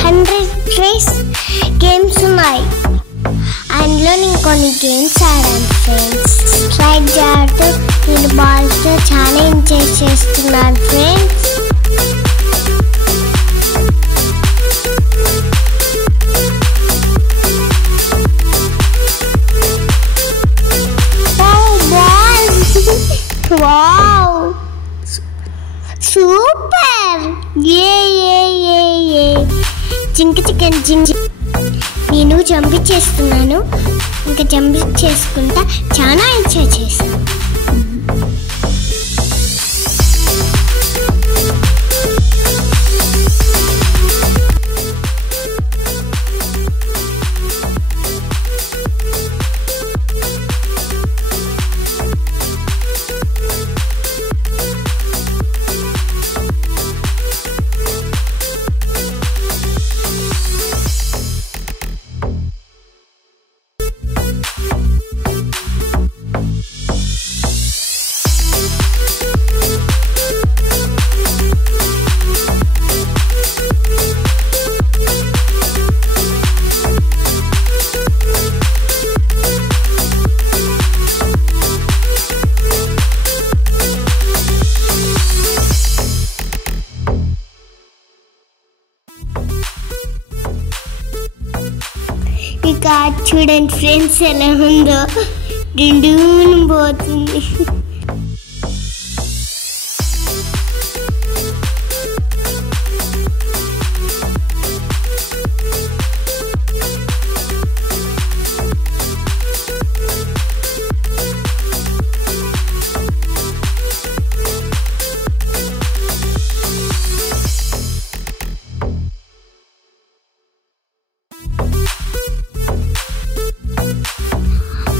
100 trace games ఉన్నాయి. అందులో నేను కొన్ని గేమ్స్ ఆడాను ఫ్రెండ్స్. స్ట్రైక్ ఆడుతూ నేను బాల్స్తో చాలా ఎంజాయ్ చేస్తున్నాను ఫ్రెండ్స్. Wow super! జింక చికెన్ నేను జంప్ చేస్తున్నాను. ఇంకా జంప్ చేసుకుంటా చాలా ఎంజాయ్ చేశాను. ఇక చూడండి ఫ్రెండ్స్ ఎలా ఉందో, డిండుని పోతుంది.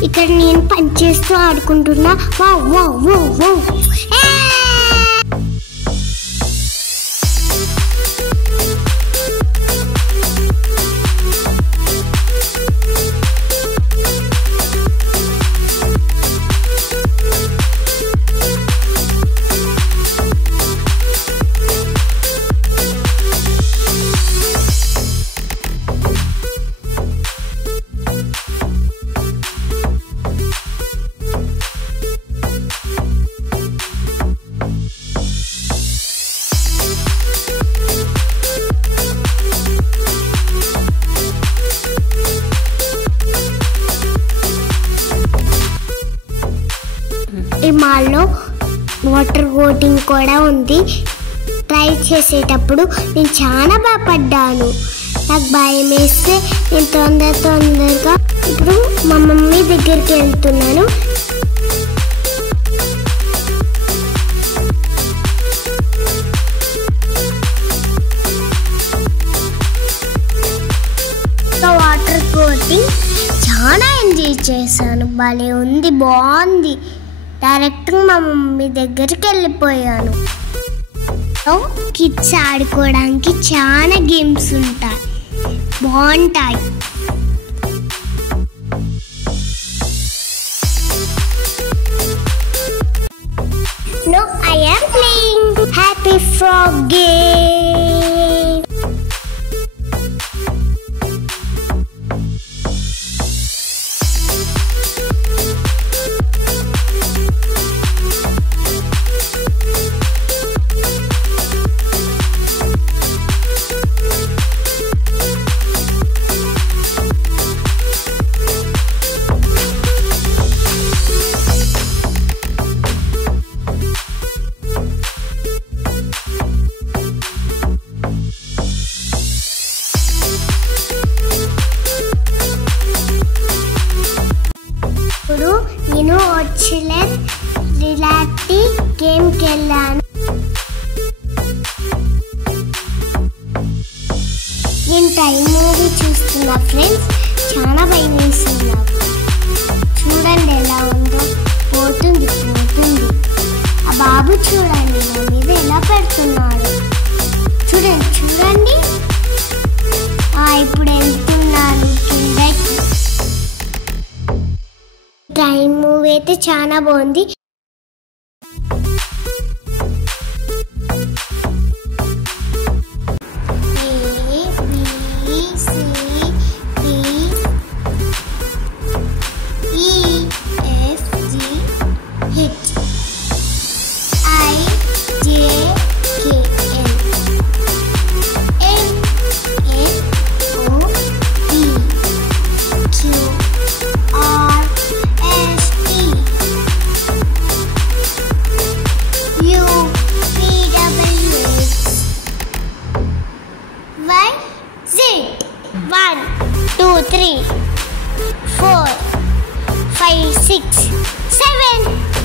ఇక్కడ నేను పనిచేస్తూ ఆడుకుంటున్నా. Wow wow wow wow! ఈ మాల్లో వాటర్ బోటింగ్ కూడా ఉంది. ట్రై చేసేటప్పుడు నేను చాలా భయపడ్డాను. నాకు భయం వేస్తే నేను తొందరగా ఇప్పుడు మా మమ్మీ దగ్గరికి వెళ్తున్నాను. వాటర్ బోటింగ్ చాలా ఎంజాయ్ చేశాను. భలే ఉంది, బాగుంది. డైరెక్ట్గా మా మమ్మీ దగ్గరికి వెళ్ళిపోయాను. కిడ్స్ ఆడుకోవడానికి చాలా గేమ్స్ ఉంటాయి, బాగుంటాయి. No, I am playing Happy Frog game. నేను వచ్చేలే రిలాక్టీ గేమ్కి వెళ్ళాను. నేను టైం మూవీ చూస్తున్నా ఫ్రెండ్స్. చాలా భయం వేసింది నాకు. చూడండి ఎలా ఉందో, పోతుంది. ఆ బాబు చూడండి నా మీద ఎలా పెడుతున్నాడు. చూడండి. ఇప్పుడు వెళ్తున్నాను కిందకి. టైం మూవీ అయితే చాలా బాగుంది. 1 2 3 4 5 6 7